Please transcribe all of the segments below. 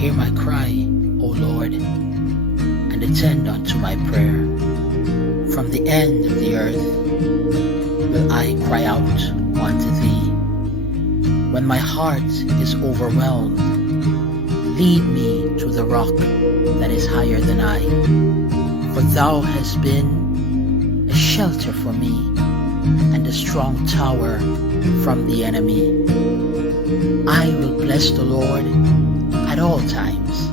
Hear my cry, O Lord, and attend unto my prayer. From the end of the earth will I cry out unto thee. When my heart is overwhelmed, lead me to the rock that is higher than I. For thou hast been a shelter for me and a strong tower from the enemy. I will bless the Lord at all times.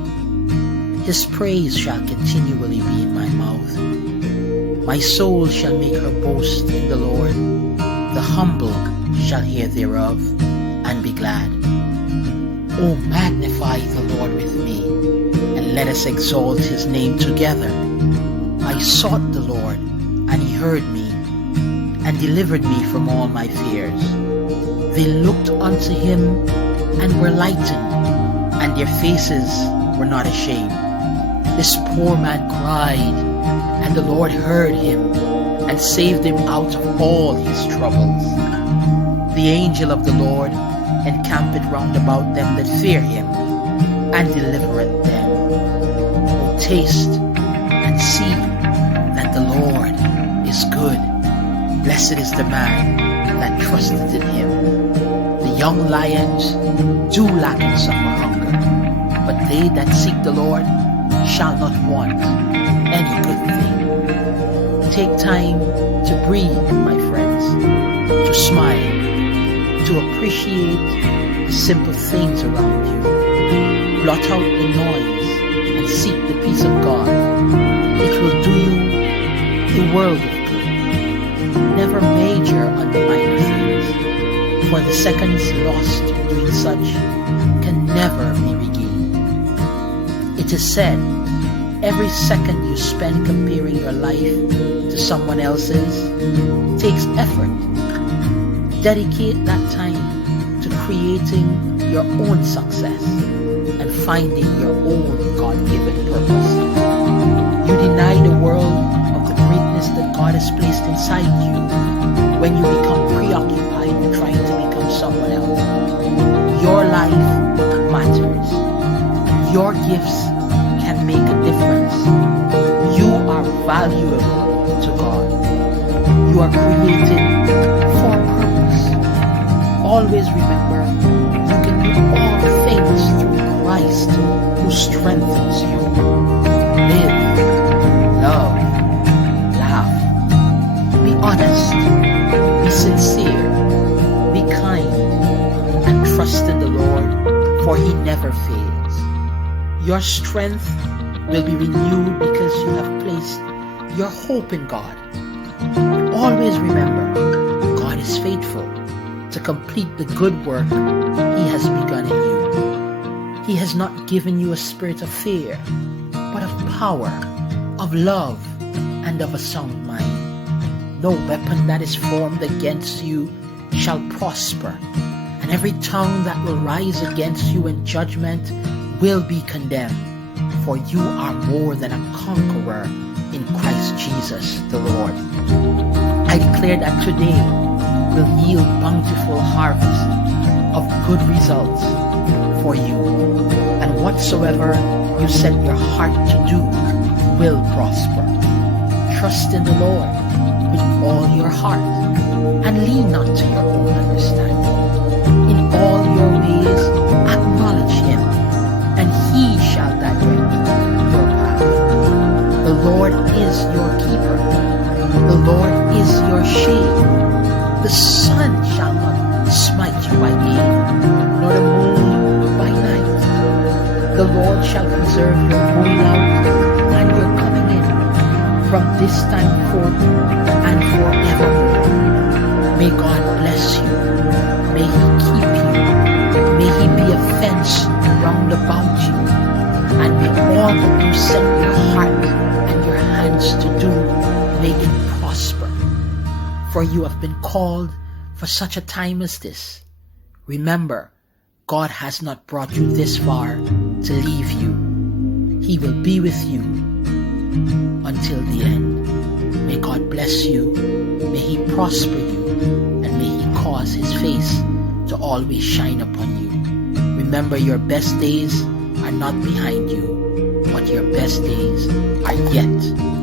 His praise shall continually be in my mouth. My soul shall make her boast in the Lord. The humble shall hear thereof and be glad. O magnify the Lord with me, and let us exalt his name together. I sought the Lord, and he heard me, and delivered me from all my fears. They looked unto him, and were lightened, and their faces were not ashamed. This poor man cried, and the Lord heard him, and saved him out of all his troubles. The angel of the Lord encampeth round about them that fear him, and delivereth them. O taste and see that the Lord is good. Blessed is the man that trusteth in him. The young lions do lack and suffer hunger, but they that seek the Lord shall not want any good thing. Take time to breathe, my friends, to smile, to appreciate the simple things around you. Blot out the noise and seek the peace of God. It will do you the world of good. Never major on the minor things, for the seconds lost doing such can never be regained. It is said, every second you spend comparing your life to someone else's takes effort. Dedicate that time to creating your own success and finding your own God-given purpose. You deny the world of the greatness that God has placed inside you when you become preoccupied with trying to become someone else. Your life matters. Your gifts can make a difference. You are valuable to God. You are created for a purpose. Always remember, you can do all things through Christ who strengthens you. Live, love, laugh. Be honest, be sincere, be kind, and trust in the Lord, for he never fails. Your strength will be renewed because you have placed your hope in God. Always remember, God is faithful to complete the good work he has begun in you. He has not given you a spirit of fear, but of power, of love, and of a sound mind. No weapon that is formed against you shall prosper, and every tongue that will rise against you in judgment will be condemned. For you are more than a conqueror in Christ Jesus the Lord. I declare that today will yield bountiful harvest of good results for you, and whatsoever you set your heart to do will prosper. Trust in the Lord with all your heart, and lean not to your own understanding. In all your ways acknowledge him, and he shall direct your path. The Lord is your keeper. The Lord is your shade. The sun shall not smite you by day, nor the moon by night. The Lord shall preserve your going out and your coming in from this time forth and forevermore. May God bless you. May he keep you. May he be a fence round about you. And may all that you set your heart and your hands to do, may it prosper. For you have been called for such a time as this. Remember, God has not brought you this far to leave you. He will be with you until the end. May God bless you. May he prosper you. And may he cause his face to always shine upon you. Remember, your best days are not behind you, but your best days are yet